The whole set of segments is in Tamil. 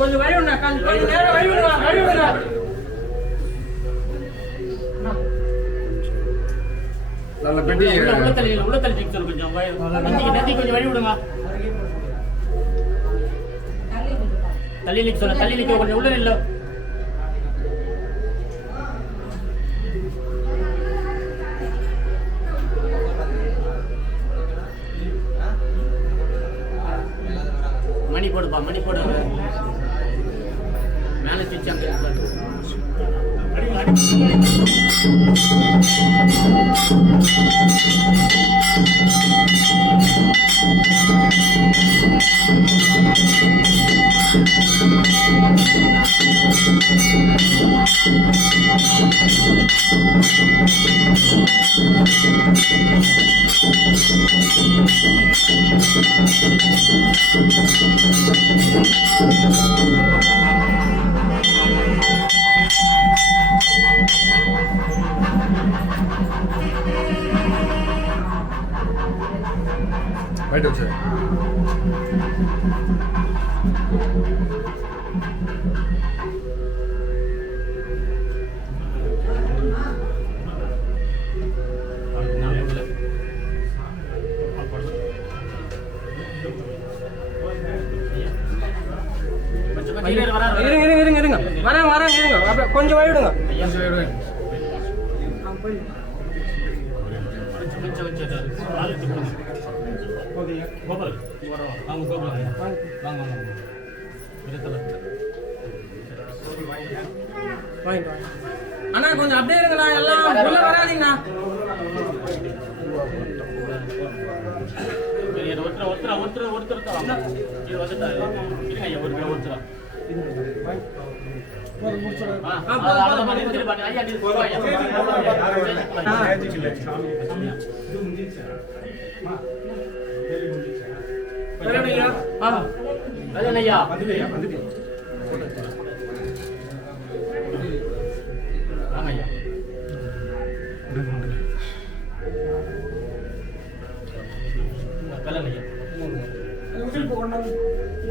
கொஞ்சம் வழிவிடுங்க, கொஞ்சம் நேரம் வழிவிடுங்க. நல்ல பெட்டி உள்ளத்தள்ளி கொஞ்சம் நந்தி கொஞ்சம் வழிவிடுங்க. தள்ளி நிற்க கொஞ்சம் உள்ள இல்லை. மணி போடுப்பா, மணி போடு. மேலே சுவிட்ச் அங்கே బయట వచ్చాయి. இருங்க வரேன் இருங்க. கொஞ்சம் வழிவிடுங்க. அண்ணா கொஞ்சம் அப்படியே இருங்களா, எல்லாம் உள்ள வராதீங்கண்ணா.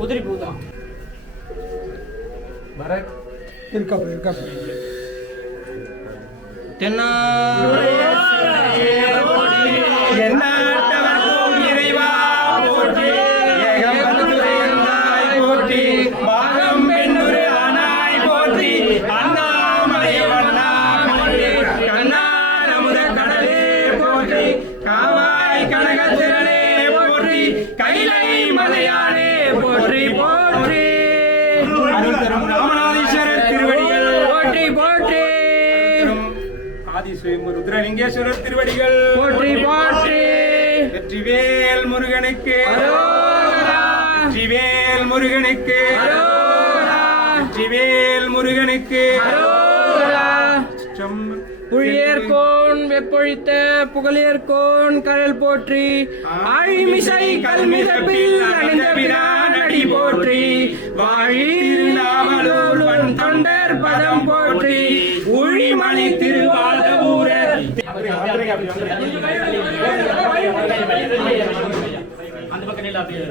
உதிரி பூதான் இருக்கா தென்னா காவாய் கனகத்திரளே போற்றி, கைலை மலையானே போற்றி போற்றி, அருள் தரும் ராமநாதீஸ்வரர் திருவடிகள் போற்றி போற்றி, ஆதி சுயம்பு ருத்ரலிங்கேஸ்வரர் திருவடிகள் போற்றி போற்றி, வெற்றிவேல் முருகனுக்கு அரோகரா, வெற்றிவேல் முருகனுக்கு அரோகரா, வெற்றிவேல் முருகனுக்கு அரோகரா. சம் புழியர்கோன் வெப்பொழித்த புகழியர்கோன் கழல் போற்றி, ஆழிமிசை கல்மிதப்பில் அணிந்தபிரான் அடி போற்றி, வாழி திருநாவலூர் தொண்டர் பதம் போற்றி, ஊழிமணி திருவாதூரர். அந்த பக்கம் நில்லு அப்படியே.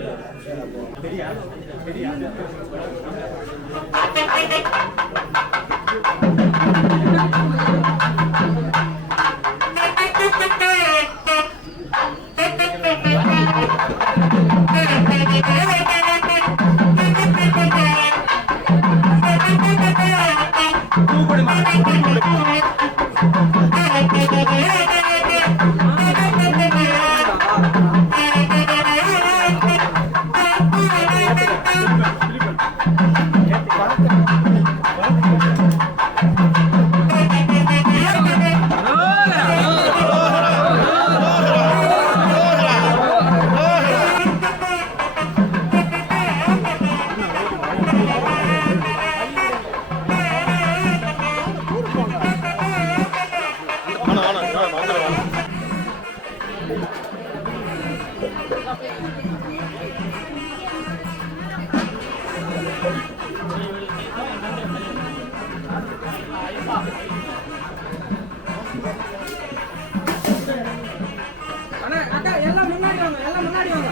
அக்கா எல்லாம் முன்னாடி வாங்க, எல்லாம் முன்னாடி வாங்க.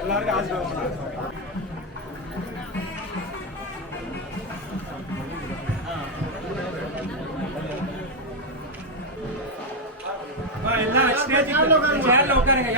எல்லாருக்கும் ஆசீர்வாதம். எல்லாம் சேர்ல உட்காருங்க.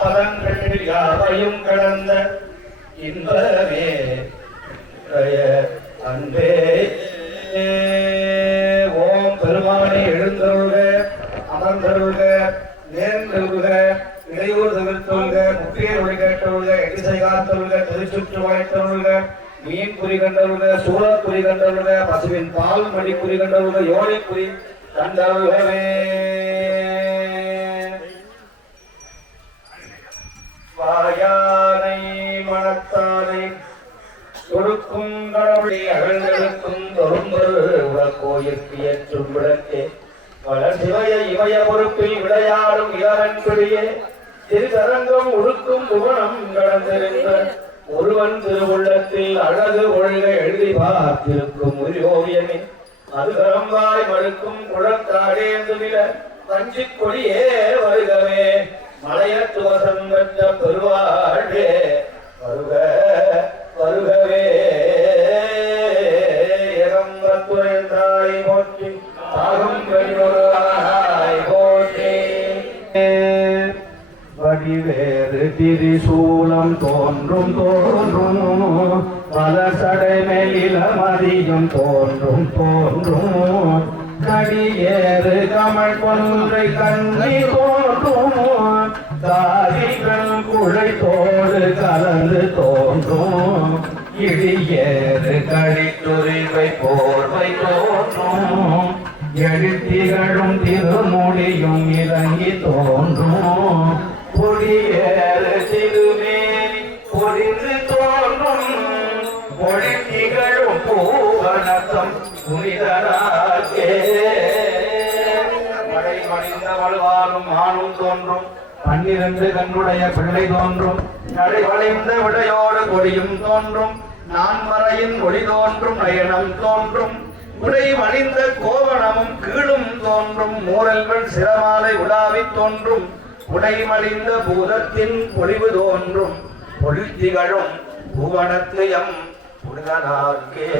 பதங்கள் யாவையும் கடந்த இன்பமே அன்பே ஓம் பெருமானை எழுந்தருள்க, அமர்ந்தருள்க, நேர்ந்தருள்க, இடையூர் தவிர்த்தொள்க, முக்கிய ஒளி கேட்டொள்க, எடிசை காத்தொள்க, திருச்சுற்று வாய்த்தொள்க, மீன் குறி கண்டருள்க, சூழல் குறி கண்டருள்க, பசுவின் பால் மடி குறி கண்டருள்க, யோனி குறி கண்டருள்கவே. மாயானை மனத்தானை கொடுக்கும் கடவுளை அகழ்ந்தெடுக்கும் தொரும்பொரு கோயிற்கு ஏற்றும் விளக்கே வளர் சிவய இமய பொறுப்பில் விளையாடும் இளவன் பிடியே திருத்தரங்கம் உடுக்கும் புவனம் கடந்திருந்த ஒருவன் திருவுள்ளத்தில் அழகு ஒழுக எழுதி பார்த்திருக்கும் ஒரு ஓவியமே அது கரம்பாய் மறுக்கும் குழக்காடே என்றுமில பஞ்சிக் கொடியே வருகவே மலையத்துவசம் பெற்ற பெருவாழே வருக வருகவே எகம்பத்துறைந்தாய் போற்றி தாகம் வெள்ளொருவாய் போற்றி வடிவேறு திரிசூலம் தோன்றும் தோன்றும் பல சடைமேலில மதியும் தோன்றும் தோன்றும் கடியேறு கமல் கொன்றை கண்ணை தோன்றும் தாரிகள் குழை தோடு கலந்து தோன்றும் இடியேறு கழித்துரிவை போர்வை தோன்றும் எழுத்திகளும் திருமொழியும் இறங்கி தோன்றும் பொடியேறு திருமேனி பொறிந்து தோன்றும் பொழித்திகளும் பூவனத்தம் புனிதராகே மழை மணிந்த வலுவாலும் ஆணும் தோன்றும் 12 கண்ணுடைய பிள்ளை தோன்றும் நடை வளைந்த விடையோடு கொடியும் தோன்றும் நான்மறையின் ஒளி தோன்றும் நயனம் தோன்றும் உடை மணிந்த கோவணமும் கீழும் தோன்றும் மூரல்கள் சிரமாலை உலாவி தோன்றும் உடை மணிந்த பூதத்தின் பொலிவு தோன்றும் பொழித்திகளும் புவனத்தியம் புனிதனார்க்கே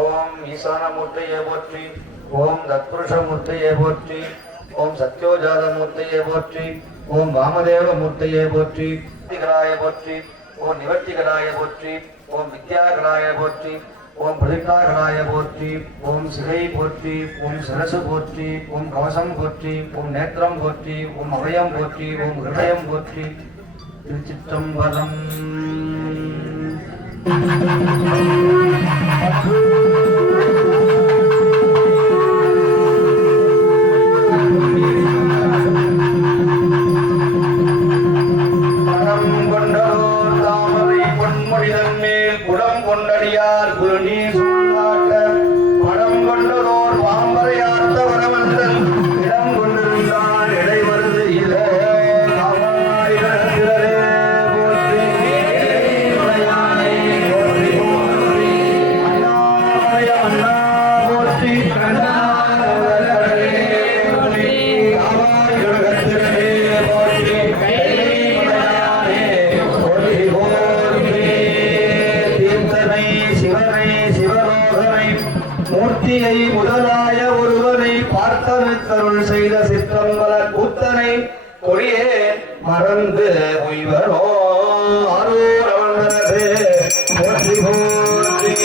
ஓம் ஈசானமூர்த்தியை போற்றி ஓம் தத்புருஷமூர்த்தியை போற்றி ஓம் சத்யோஜாதமூர்த்தியை போற்றி ஓம் வாமதேவமூர்த்தியை போற்றி போற்றி ஓம் நிவர்த்திகராய போற்றி ஓம் வித்யாகராய போற்றி ஓம் பிரதிகாகராய போற்றி ஓம் சிகை போற்றி ஓம் சரசு போற்றி ஓம் கவசம் போற்றி ஓம் நேத்திரம் போற்றி ஓம் அபயம் போற்றி ஓம் ஹிருதயம் போற்றி திருச்சிற்றம்பலம் குடம் கொண்டடியார் குருநீர் சொல்லாட்ட படம் கொண்டதோர் பாம்பரையார்த்த வரவந்தன் இடம் கொண்டிருந்தான் இடை வருது இலே மூர்த்தியை முதலாய ஒருவனை பார்த்தருள் செய்த சிற்றம்பல கூத்தனை கொடியே மறந்து உய்வரோ அருளவனே போற்றி போற்றி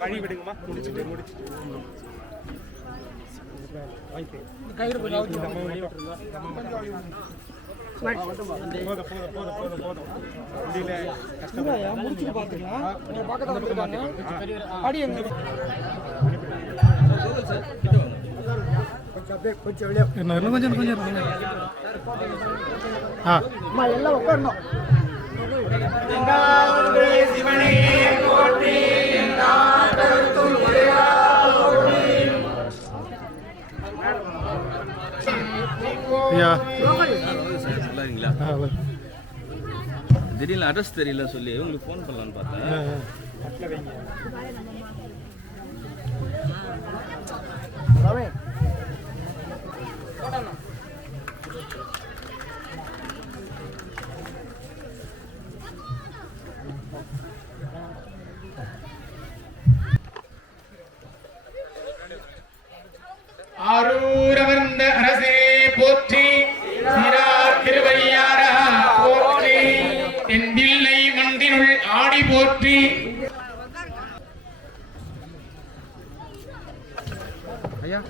வழி விடுங்கம்மா. முடிச்சுட்டு இன்னும் கொஞ்சம் எல்லாம் உட்காரணும். சிவனே போற்றி திடீர்னு அட்ரஸ் தெரியல சொல்லி உங்களுக்கு ஃபோன் பண்ணலான்னு பார்த்தேன். ஆரூரவர்ந்த அரசே போற்றி, சீரார் திருவையாரா போற்றி, தென்தில்லை மந்தினுள் ஆடி போற்றி. ஐயா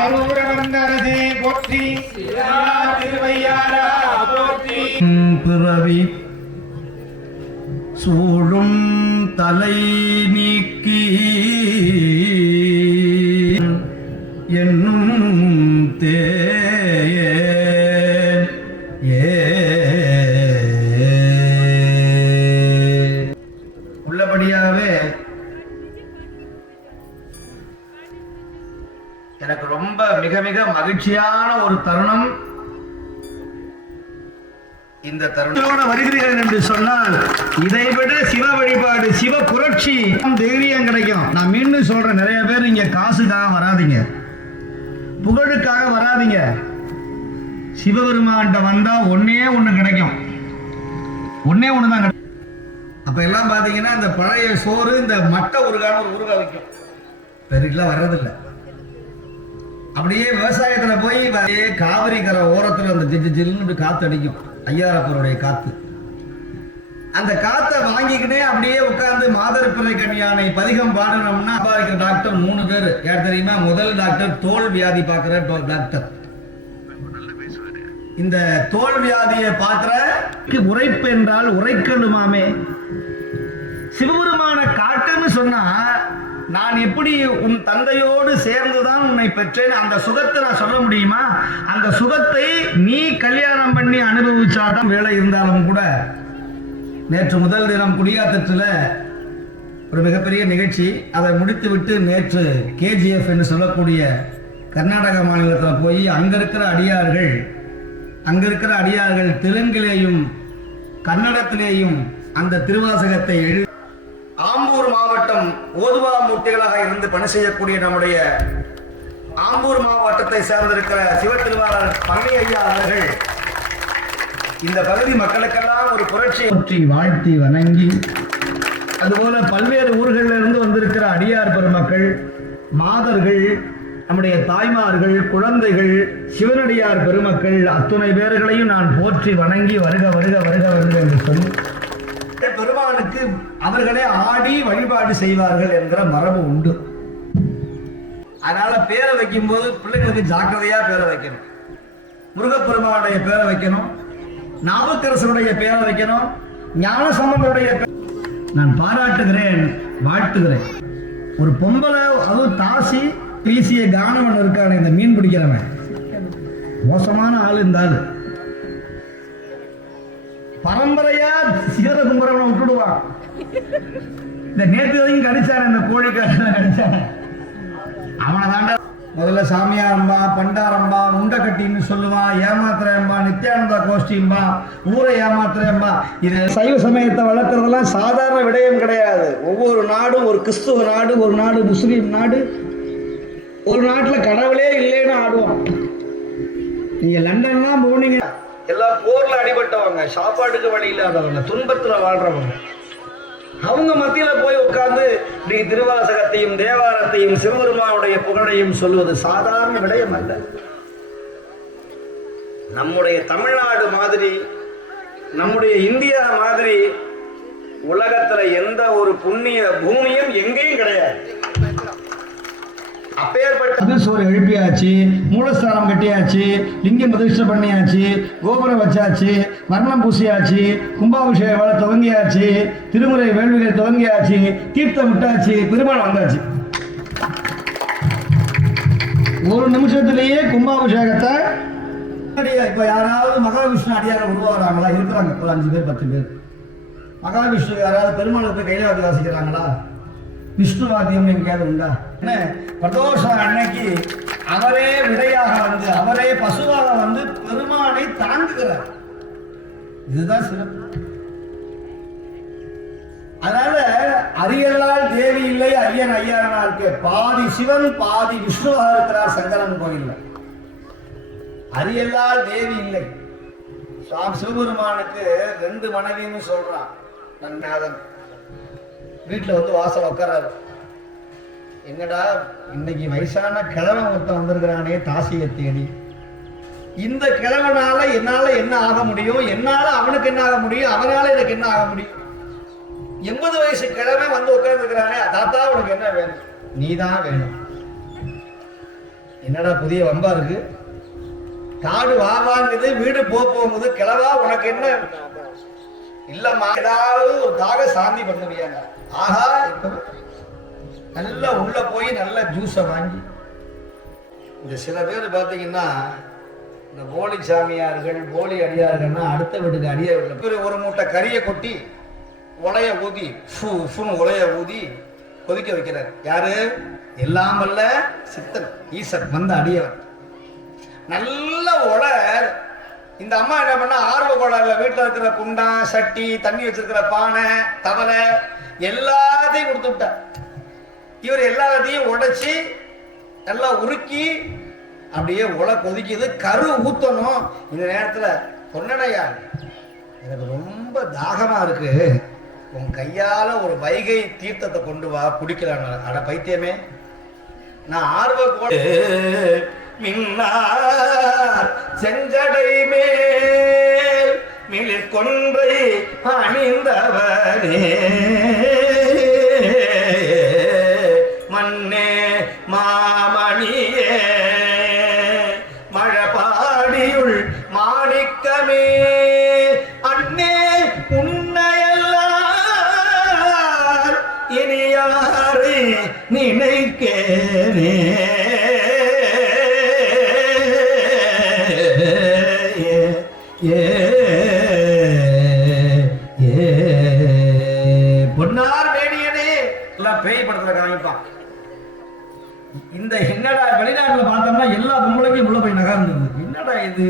ஆரூரவர்ந்த அரசே போற்றி, சீரார் திருவையாரா போற்றி. பிறவி சூழும் தலை நீக்கி என்னும் உள்ளபடியாகவே எனக்கு ரொம்ப மிக மிக மகிழ்ச்சியான ஒரு தருணம் இந்த தருணத்தோட வருகிறீர்கள் என்று சொன்னால் இதைவிட சிவ வழிபாடு, சிவ புரட்சி தைரியம் கிடைக்கும். நான் மீண்டும் சொல்றேன், நிறைய பேர் இங்க காசுக்காக வராதீங்க, புகழுக்காக வராதீங்க. சிவபெருமான்கிட்ட வந்தா ஒன்னே ஒண்ணு கிடைக்கும், ஒன்னே ஒண்ணுதான் கிடைக்கும். அப்ப எல்லாம் பாத்தீங்கன்னா இந்த பழைய சோறு, இந்த மட்டை ஊறுகான ஒரு ஊறுகாய் வைக்கும், பெருக்கெல்லாம் வர்றதில்லை. அப்படியே விவசாயத்துல போய் காவிரி கரை ஓரத்துல அந்த ஜில்லு ஜில்லுன்னு காத்து அடிக்கும், ஐயாரப்பருடைய காத்து. அந்த காத்தை வாங்கிக்கிட்டே அப்படியே உட்கார்ந்து மாதர் பிறை கன்யானை பதிகம் பாடணும்னா இருக்கிற டாக்டர் 3 பேர். யார் தெரியுமா? முதல் டாக்டர் தோல் வியாதி பார்க்கிற டாக்டர். இந்த தோல் வியாதியை பார்க்கிற உரைப்பு என்றால் உரைக்கணுமாமே. சிவபெருமான காட்டுன்னு சொன்னா நான் எப்படி உன் தந்தையோடு சேர்ந்துதான் உன்னை பெற்றேன், அந்த சுகத்தை நான் சொல்ல முடியுமா? அந்த சுகத்தை நீ கல்யாணம் பண்ணி அனுபவிச்சாதான் வேலை இருந்தாலும் கூட. நேற்று முதல் தினம் குடியாத்தத்தில் ஒரு மிகப்பெரிய நிகழ்ச்சி, அதை முடித்து விட்டு நேற்று கேஜிஎஃப் என்று சொல்லக்கூடிய கர்நாடக மாநிலத்தில் போய் அங்க இருக்கிற அடியார்கள் தெலுங்கிலேயும் கன்னடத்திலேயும் அந்த திருவாசகத்தை எழுதி ஆம்பூர் மாவட்டம் ஓதுவா மூட்டைகளாக இருந்து பணி செய்யக்கூடிய நம்முடைய ஆம்பூர் மாவட்டத்தை சேர்ந்திருக்கிற சிவத்திருவாளர் பழனி ஐயா அவர்கள் இந்த பகுதி மக்களுக்கெல்லாம் ஒரு புரட்சி வாழ்த்தி வணங்கி, அதுபோல பல்வேறு ஊர்களில் இருந்து வந்திருக்கிற அடியார் பெருமக்கள், மாதர்கள், நம்முடைய தாய்மார்கள், குழந்தைகள், சிவனடியார் பெருமக்கள் அத்துணை பேர்களையும் நான் போற்றி வணங்கி வருக வருக வருக வருக என்று சொல்லி பெருமானுக்கு அவர்களே ஆடி வழிபாடு செய்வார்கள் என்கிற மரபு உண்டு. அதனால பேரை வைக்கும் போது பிள்ளைங்களுக்கு ஜாக்கிரதையா பேரை வைக்கணும். முருகப்பெருமானுடைய பேரை வைக்கணும், நாவுக்கரசருடைய பேரை வைக்கணும், ஞானசம்பந்தருடைய நான் பாராட்டுகிறேன், வாழ்த்துகிறேன். ஒரு பொம்பளை, அதுவும் தாசி பேசிய கானவன் இருக்கான இந்த மீன் பிடிக்கிறவன், மோசமான ஆள். இந்த ஆளு பரம்பரையா சிகர கும்பரவனை விட்டுடுவான். இந்த நேற்று வரைக்கும் கடிச்சான இந்த கோழிக்காரன் கடிச்சான அவனை தாண்ட முதல்ல சாமியாரம்பா, பண்டாரம்பா, உண்டக்கட்டின்னு சொல்லுவான், ஏமாத்திரம்பா, நித்யானந்தா கோஷ்டிம்பா, ஊரை ஏமாத்திரம்பா. இது சைவ சமயத்தை வளர்க்கறதெல்லாம் சாதாரண விடயம் கிடையாது. ஒவ்வொரு நாடும், ஒரு கிறிஸ்துவ நாடு, ஒரு நாடு முஸ்லீம் நாடு, ஒரு நாட்டில் கடவுளே இல்லைன்னு ஆடுவான். நீங்க லண்டன்லாம் போனீங்க, எல்லாம் போர்ல அடிபட்டவங்க, சாப்பாட்டுக்கு வழி இல்லாதவங்க, துன்பத்துல வாழ்றவங்க. அவங்க மத்தியில போய் உட்கார்ந்து நீ திருவாசகத்தையும் தேவாரத்தையும் சிவபெருமானுடைய புகழையும் சொல்வது சாதாரண விடயம் அல்ல. நம்முடைய தமிழ்நாடு மாதிரி, நம்முடைய இந்தியா மாதிரி உலகத்துல எந்த ஒரு புண்ணிய பூமியும் எங்கேயும் கிடையாது. அப்பேற்பட்ட சோறு எழுப்பியாச்சு, மூலஸ்தானம் கட்டியாச்சு, லிங்கம் பிரதிஷ்டை பண்ணியாச்சு, கோபுரம் வச்சாச்சு, வர்ணம் பூசியாச்சு, கும்பாபிஷேக வேலை துவங்கியாச்சு, திருமுறை வேள்விகள் துவங்கியாச்சு, தீர்த்தம் விட்டாச்சு, பெருமாள் வந்தாச்சு. ஒரு நிமிஷத்திலேயே கும்பாபிஷேகத்தை இப்ப யாராவது மகாவிஷ்ணு அடியார உருவாகிறாங்களா? இருக்கிறாங்க ஒரு 5 பேர் 10 பேர். மகாவிஷ்ணு யாராவது பெருமாளுக்கு போய் கைலாவதி வாசிக்கிறாங்களா? விஷ்ணுவாத்தியம் எங்கேயாவது உண்டா? என்ன பிரதோஷம் அன்னைக்கு அவரே விடையாக வந்து, அவரே பசுவாக வந்து பெருமானை தாங்குகிறார். இதுதான் சிறப்பு. அதனால அரியலால் தேவி இல்லை, ஐயன் ஐயனாருக்கு பாதி சிவன் பாதி விஷ்ணுவாக இருக்கிறார் சங்கரன் கோயில்ல. அரியலால் தேவி இல்லை. சிவபெருமானுக்கு 2 மனைவின்னு சொல்றான். நன்னாதன் வீட்டுல வந்து வாசல் உட்காராரு. என்னடா இன்னைக்கு வயசான கிழவன் ஒருத்தன் வந்திருக்கிறானே தாசியை தேடி, இந்த கிழவனால என்னால என்ன ஆக முடியும், என்னால அவனுக்கு என்ன ஆக முடியும், அவனால எனக்கு என்ன ஆக முடியும்? 80 வயசு கிழவன் வந்து உட்கார்ந்து இருக்கிறானே, தாத்தா உனக்கு என்ன வேணும்? நீதான் வேணும். என்னடா புதிய வம்பா இருக்கு? காடு வாங்குது, வீடு போகுது, கிழவா உனக்கு என்ன? இல்லம்மா ஏதாவது ஒரு தாக சாந்தி பண்ணுவியாங்க. ஆஹா, இப்ப நல்லா உள்ள போய் நல்ல ஜூஸை வாங்கி, இந்த சில பேர் பார்த்தீங்கன்னா இந்த போலி சாமியார்கள் போலி அடியார்கள்னா அடுத்த வீட்டுக்கு அடியார்கள் ஒரு மூட்டை கறியை கொட்டி உலைய ஊதி உலைய ஊதி கொதிக்க வைக்கிறார். யாரு? எல்லாம் வல்ல சித்தன் ஈசன் வந்த அடியவன். நல்ல உலை. இந்த அம்மா என்ன பண்ண, ஆர்வ கோளாறுல வீட்டில் இருக்கிற குண்டா சட்டி தண்ணி வச்சிருக்கிற பானை தவளை எல்லாத்தையும் கொடுத்து விட்டார். இவர் எல்லாத்தையும் உடைச்சி நல்லா உருக்கி அப்படியே உலை கொதிக்குது, கரு ஊத்தணும். இந்த நேரத்தில் பொன்னடையா எனக்கு ரொம்ப தாகமா இருக்கு, உன் கையால ஒரு வைகை தீர்த்தத்தை கொண்டு வா குடிக்கலாம். அட பைத்தியமே, நான் ஆர்வ மின்னார் செஞ்சடை மேல் மிளிர் கொன்றை அணிந்தவனே மண்ணே மாமணியே மழபாடியுள் மாணிக்கமே அண்ணே உன்னையெல்லாம் இனி யாரை நினைக்கேனே. பொன்னார் வேணியனே எல்லாம் பேய் படத்துல காமிப்பான். இந்த என்னடா வெளிநாட்டுல பார்த்தோம்னா எல்லா பொம்பளைக்கும் உள்ள போய் நகர்ந்து, என்னடா இது,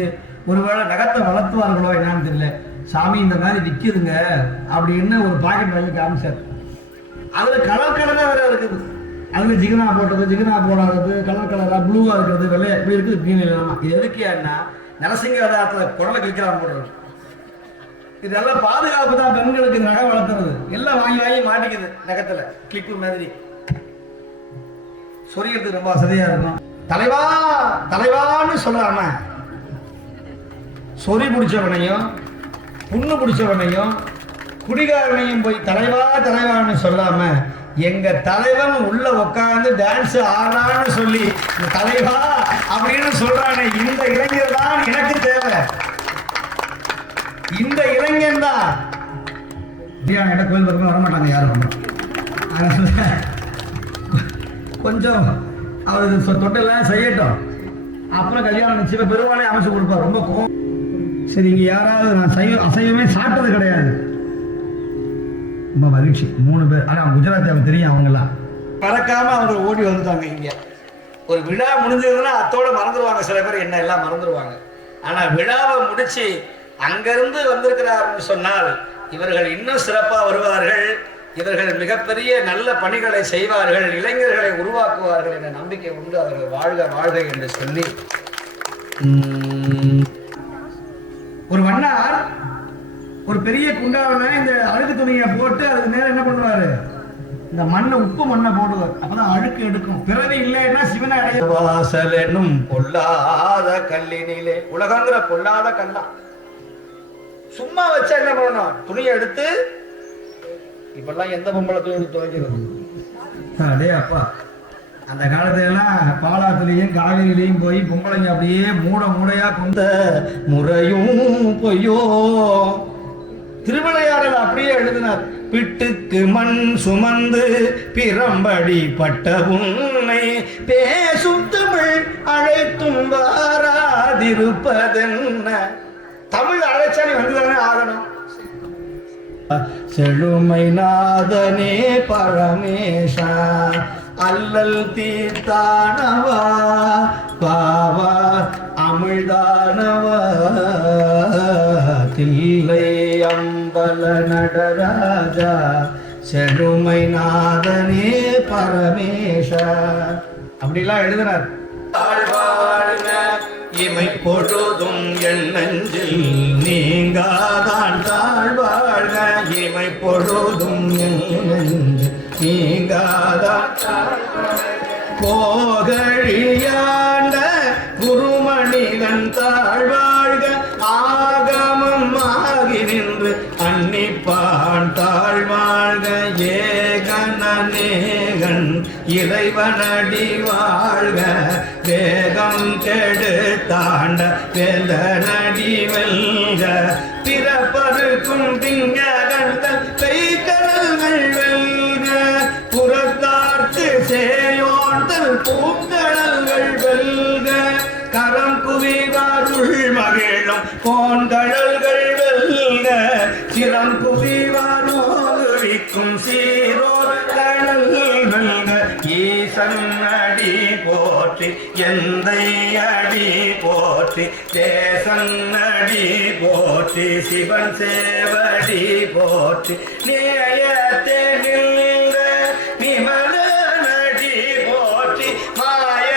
ஒருவேளை நகத்தை வளர்த்துவார்களோ என்னன்னு தெரியல. சாமி இந்த மாதிரி விற்கிதுங்க அப்படின்னு ஒரு பாக்கெட் வாங்கி காமிச்சார். அதுல கலர் கலரா வேற இருக்குது. அதுல ஜிகனா போட்டது, ஜிகனா போடாதது, கலர் கலரா ப்ளூவா இருக்கிறது, வெள்ளை எப்படி இருக்குது கிரீன் இல்லாம. இது எதுக்கியான்னா நரசிங்க அவதாரத்துல குடலை கிளிக்கிறான் போடுறது. இதெல்லாம் பாதுகாப்பு தான். பெண்களுக்கு நகை வளர்த்துறது எல்லாம் வாங்கி வாங்கி மாட்டிக்குது நகத்துல கிளிப்பு மாதிரி. சொரியறதுக்கு ரொம்ப வசதியா இருக்கும். தலைவா தலைவான்னு சொல்றாம சொறி பிடிச்சவனையும் புண்ணு பிடிச்சவனையும் குடிகாரனையும் போய் தலைவா தலைவான்னு சொல்லாம எங்க தலைவன் உள்ள உட்கார்ந்து டான்ஸ் ஆடான்னு சொல்லி தலைவா அப்படின்னு சொல்றானே, இந்த இளைஞர் தான் எனக்கு தேவை. இந்த இளைஞன் தான் எனக்கு கோயில் பக்கம் வரமாட்டாங்க யாரும். கொஞ்சம் அவருக்கு தொட்டெல்லாம் செய்யட்டும், அப்புறம் கல்யாணம் நிச்சயம் பெருமானே அமைச்சு கொடுப்பார். ரொம்ப கோவம். சரி, இங்க யாராவது நான் அசைவமே சாப்பிட்டது கிடையாது. ரொம்ப மகிழ்ச்சி. 3 பேர். ஆனா குஜராத் அவங்க தெரியும். அவங்கெல்லாம் மறக்காம அவங்க ஓடி வந்துட்டாங்க. இங்க ஒரு விழா முடிஞ்சதுன்னா அத்தோட மறந்துடுவாங்க. சில பேர் என்ன எல்லாம் மறந்துடுவாங்க. ஆனா விழாவை முடிச்சு அங்கிருந்து வந்திருக்கிறார்கள் சொன்னால் இவர்கள் இன்னும் சிறப்பாக வருவார்கள். இவர்கள் மிகப்பெரிய நல்ல பணிகளை செய்வார்கள், இளைஞர்களை உருவாக்குவார்கள் என்ற நம்பிக்கை உண்டு. அவர்கள் வாழ்க வாழ்க என்று சொல்லி ஒரு மன்னர் ஒரு பெரிய குண்டாவில இந்த அழுக்கு துணியை போட்டு அதுக்கு மேல என்ன பண்ணுவாரு, இந்த மண்ணை உப்பு மண்ணை போடுவார். அப்பதான் அழுக்கு எடுக்கும். பிறவி இல்லைன்னா சிவனை அடைய. வாசல் என்னும் பொல்லாத கல்லினிலே, உலகங்கிற பொல்லாத கல்லா சும்மா வச்சா என்ன பண்ணணும், துணியை எடுத்து. இப்பெல்லாம் எந்த பொம்பளை துணி துவைக்கிறது? அடே அப்பா, அந்த காலத்துல எல்லாம் பாலாத்துலயும் காவிரியிலையும் போய் பொம்பளைங்க அப்படியே மூடையா கொண்ட முறையும் பொய்யோ. திருவிளையாடல் அப்படியே எழுதினார். பிட்டுக்கு மண் சுமந்து பிறம்படி பட்ட உன்னை பேசும் தமிழ் அழைத்தும் வாராதிருப்பதென்ன. தமிழ் அழைச்சா நீ வந்துதானே ஆகணும். செழுமை நாதனே பரமேஷா அல்லல் தீர்த்தானவா பாவா அமிழ்தானவா தில்லை அம்பல நடராஜா செழுமை நாதனே பரமேஷா அப்படிலாம் எழுதினார். இமை பொழுதும் என் நெஞ்சில் நீங்காதான் தாழ்வாழ்க. இமை பொழுதும் என் நெஞ்சில் நீங்காதான் போகழியாண்ட குருமணிகன் தாழ்வாழ்க. ஆகமம் ஆகி நின்று அன்னிப்பான் தாழ்வாழ்க. ஏகனேகன் இறைவனடி வாழ்க. வேகம் கெடு தாண்ட வேந்தனடி வெல்க. பிறப்பருக்கும் திங்ககங்கள் கைக்கடல்கள் வெல்க. புறத்தார்த்து சேயோந்தல் பூங்கடல்கள் வெல்க. கரம் குவிவாருள் மகிழும் போன்கடல்கள் வெல்க. சிரம் குவிவாரோரிக்கும் சீரோர் கடல் வெல்க. ஈசன் அடி போற்றி எந்தை அடி போற்றி தேசன் அடி போற்றி சிவன் சேவடி போற்றி நேயத்தே நின்ற நிமல நடி போற்றி மாய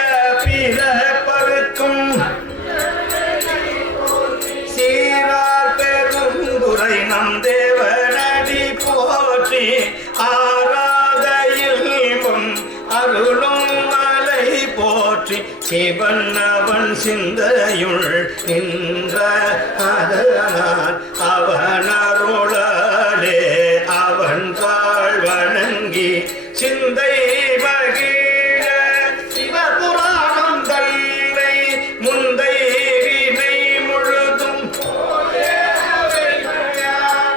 பிறப்பருக்கும் சீரார் பெருந்துரை நம் தேவனடி போற்றி. ஆராதையில் அருளும் மலை போற்றி சிவன் அவன் சிந்தையுள் நின்ற அதனால் அவன் அருளாலே அவன் வாழ்வணங்கி சிந்தை மகிழ. சிவபுராணம் தன்னை முந்தை வினை முழுதும்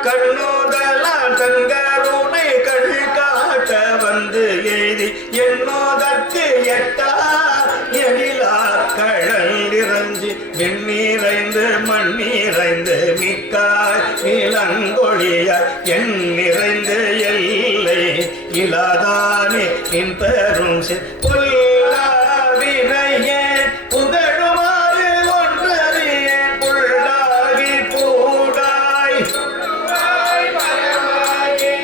கண்ணோதலால் தங்கருணை கள் காட்ட வந்து எழுதி என்னோதற்கு எட்டா எழிலா கழந்திரஞ்சி வெண்ணீரைந்து மண்ணீரைந்து மிக்காய் இளங்கொழிய என் நிறைந்து எல்லை இலாதானே என் பெரும் பொல்லாவினையே புகழுமாறு ஒன்றறியே புள்ளாகி பூடாய்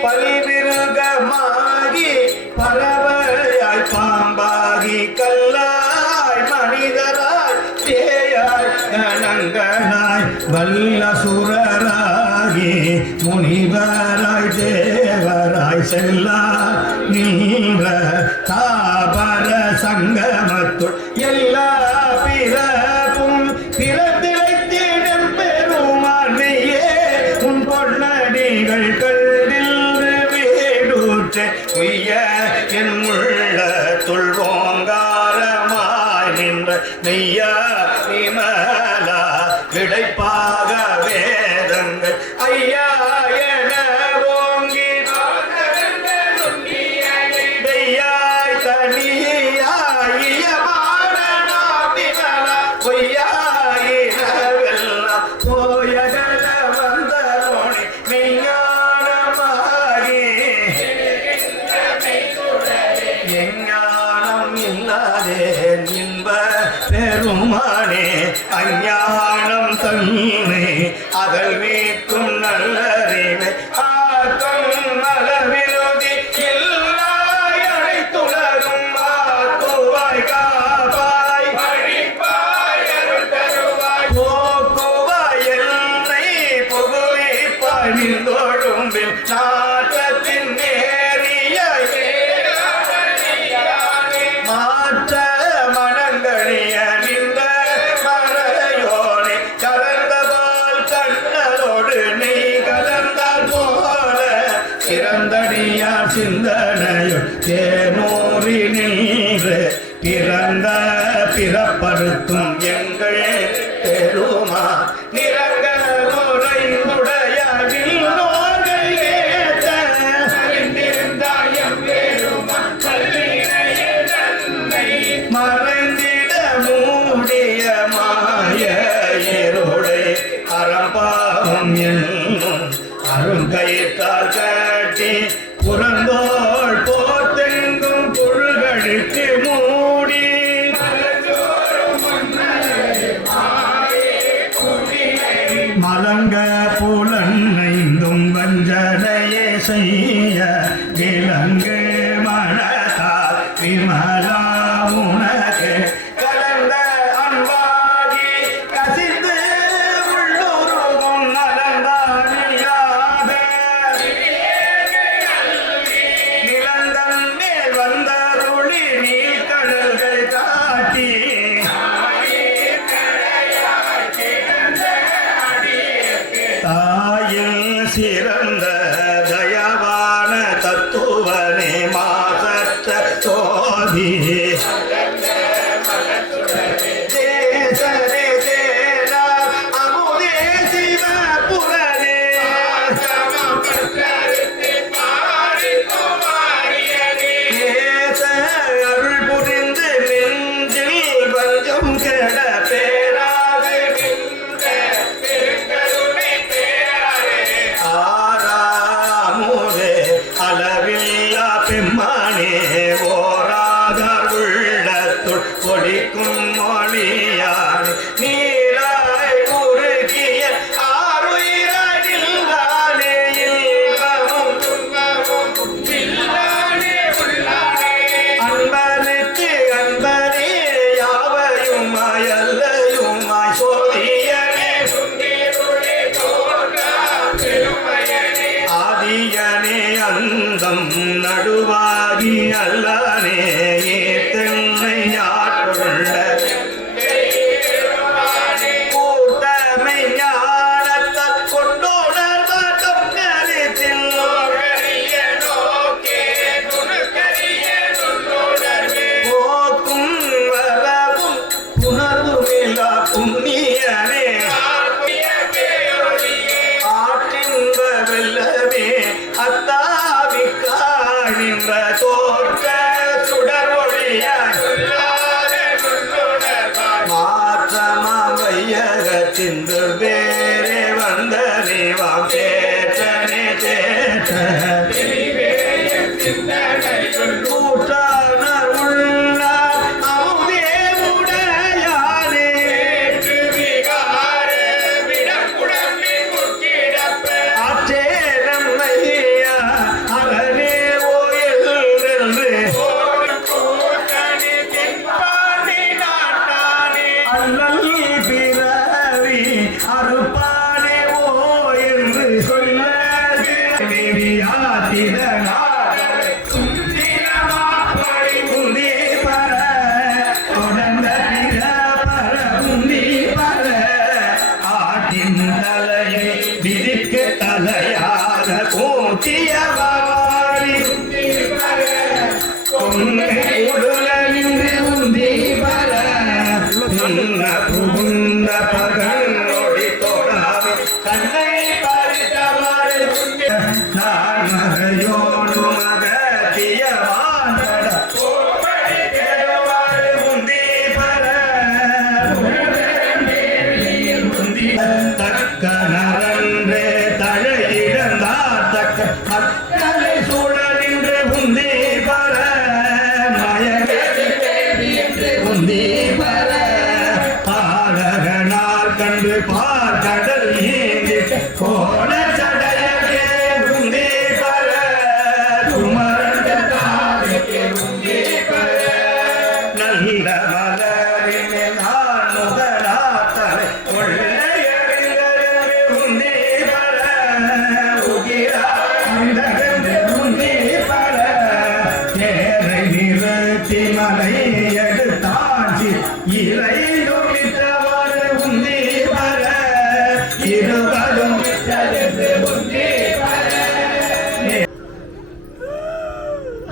பலிவிருகமாகி பறவையாய் பாம்பாகி கல்லாய் மனிதராய் தேயாய் கணங்கனாய் வல்லசுரராகி முனிவராய் தேவராய் செல்லா நின்ற தாபர சங்கமத்துள் எல்லா பிறப்பும் பிறத்திழைத்திடம் பெருமானையே உன் பொன்னடிகள் கல்லில் வீடுற்ற உய்ய என் உள்ள துள்வோங்காரமாய் நின்ற நெய்யா விமலா விடைப்பாக வேதங்கள் ஐயா என ஓங்கி தையாய் தனியாய விமலா பொய்யாயிரவெல்லாம் போயகல வந்தோனி மெய்ஞானமாகி எஞ்ஞானம் இல்லாதே இன்ப பெருமானே அஞ்ஞானம் தன்னை அகல் வீக்கும் நல்லறிவை ஆக்கம் நலவிரோதி எல்லாய் அனைத்துலகும் ஆக்குவாய் காப்பாய் போக்குவாய் என்னை புகுவிப்பாய் சிந்தனையுள் தேனோரி நின்று பிறந்த பிறப்படுத்தும் எங்கள் பெருமா நிறங்க உரையுடைய விண்ணோர்கள் ஏத்த மறைந்திட மூடிய மாய இருளை அறம்பாவம் என்னும் அருங்கயிற்றால் கட்டி புறந்தோள் போத்தெங்கும் புழுகளுக்கு மூடி மலங்க புலனைந்தும் வஞ்சனையே செய்ய விலங்கு மனத்தால் விமலா உனக்கு கலந்த அன்பாகி கசிந்து உள்ளுருகும் நலந்தானியாக நிலந்தன் மேல் வந்தருளி நீழ்கடல்கள் காட்டி தாயில் சிறந்த தயவான தத்துவனே மாசற்ற சோதி தேசரே தேரா அமுதே சிவ புரனே தேச அருள் புரிந்து நெஞ்சில் வஞ்சம் கெட பேராக ஆராமுதே அளவில்லா பெம்மானே ஓராதார் உள்ளத்துள் ஒளிக்கும் மொழியானே நீராய் உருகிய ஆறுயிரானே இன்பமும் அன்பனுக்கு அன்பனே யாவையும் அயல்லையும் சோதியனே ஆதியனே அந்தம் நடுவாகி அல்லனே தென்னை ஆற்றுள்ள கூட்டமை ஞானத்தால் கொண்டுணர்வாட்டம் கருத்தில் போக்கும் வரவும் உணர்வுமில்லா புண்ணியனே ஆற்றின்ப வெல்லமே அத்தாவிக்காணின்ற தோற்ற சுடர் ஒளியாய் மாற்றமா வையகத்தின்று வேறே வந்த நீவாம் தேற்றனே தேற்ற கூட்டானர் உள்ளார் அமுதே உடையானே ஆற்றே நம்மையா அரணே ஓயென்று அல்லல் பிறவி அறுப்பானே ஓ என்று சொல்ல உந்தி பர தொடர்ந்த பிற பர உந்தி பர ஆட்டின் தலையை விதிக்கு தலையாக கூட்டிய வாரி உடலின்று உந்தி பர புகுந்த பகல் நொடி தொடாது கண்ணை பறித்தவாறு நான் மகையோடு மகத்திய வாழட உந்தி பர தக்க நரன்றே தழையிழந்தார் தக்க மக்களை சூழலின்று உந்தி பர மயங்க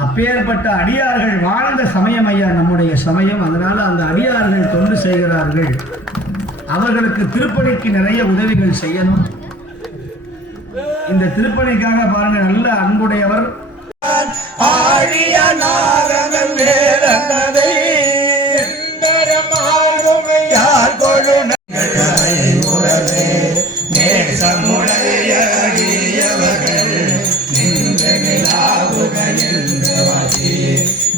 அப்பேற்பட்ட அடியார்கள் வாழ்ந்த சமயம் ஐயா நம்முடைய சமயம். அதனால அந்த அடியார்கள் தொண்டு செய்கிறார்கள். அவர்களுக்கு திருப்பணிக்கு நிறைய உதவிகள் செய்யணும். இந்த திருப்பணிக்காக பாருங்க, நல்ல அன்புடையவர். ஆழிய நாரணன் வேலனதை யார் கொழு உறவே நேசமுடைய அடியவர்கள்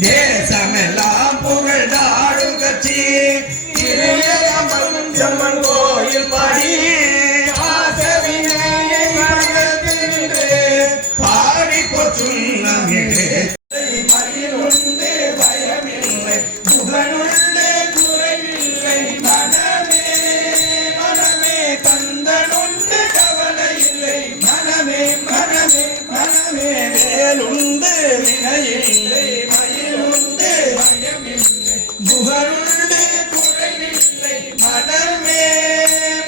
தேசமெல்லாம் புகழ்ந்தாடும் கட்சி திருமஞ்சம்மன் கோயில் பாடி ஆசவினையை பாடி போற்றும் நம்பிக்கை மயிலுண்டு பயமில்லை புகழுண்டு குறைவில்லை மனமே மனமே தந்தனுண்டு கவலை இல்லை மனமே மனமே மனமே வேலுண்டு வினையில்லை மயிலுண்டு பயமில்லை புகழுண்டு குறைவில்லை மனமே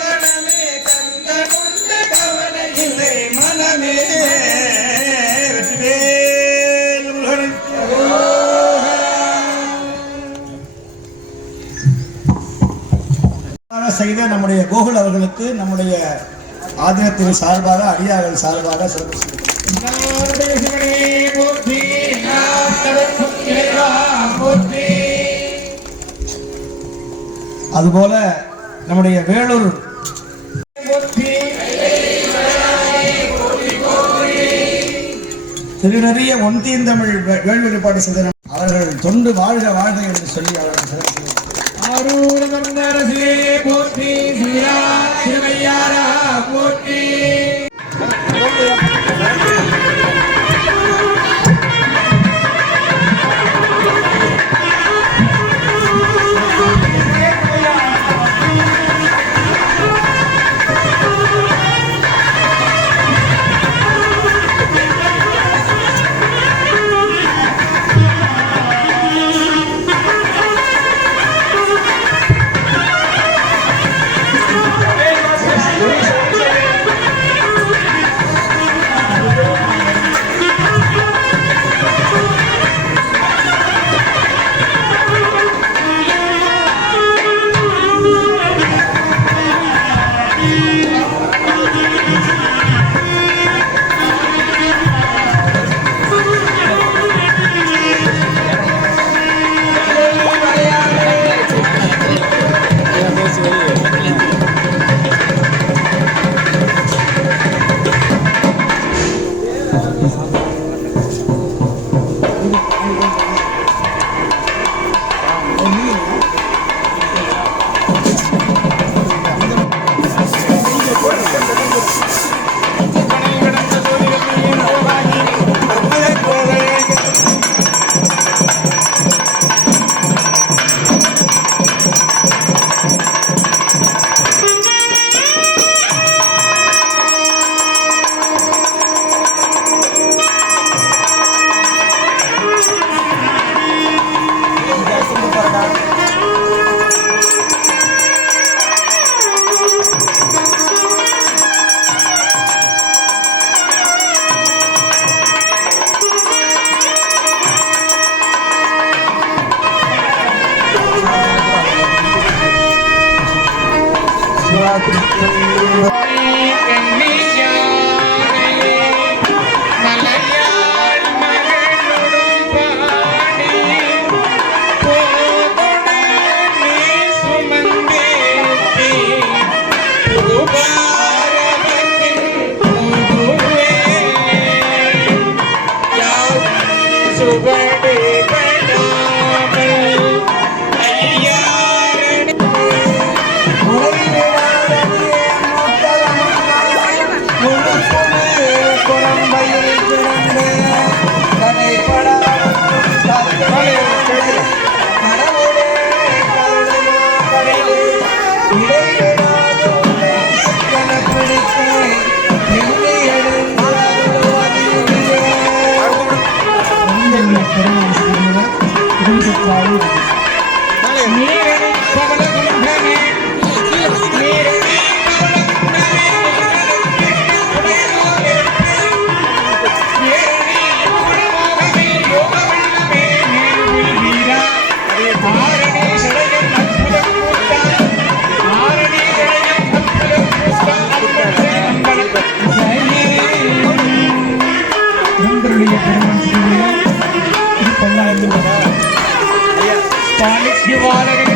மனமே தந்தனுண்டு கவலை இல்லை மனமே செய்த நம்முடைய கோகுல் அவர்களுக்கு நம்முடைய ஆதீனத்தின் சார்பாக அடியார்கள் சார்பாக சிறப்பு அதுபோல நம்முடைய வேலூர் திருநறிய ஒன்றியந்தமிழ் வேள்வி வழிபாடு செய்த அவர்கள் தொண்டு வாழ்க வாழ்க என்று சொல்லி அவர்கள் ஆரூரமர்ந்தரசே போற்றி சீரா திருவையாரா போற்றி. Yoga பாலிக்கு வாழகை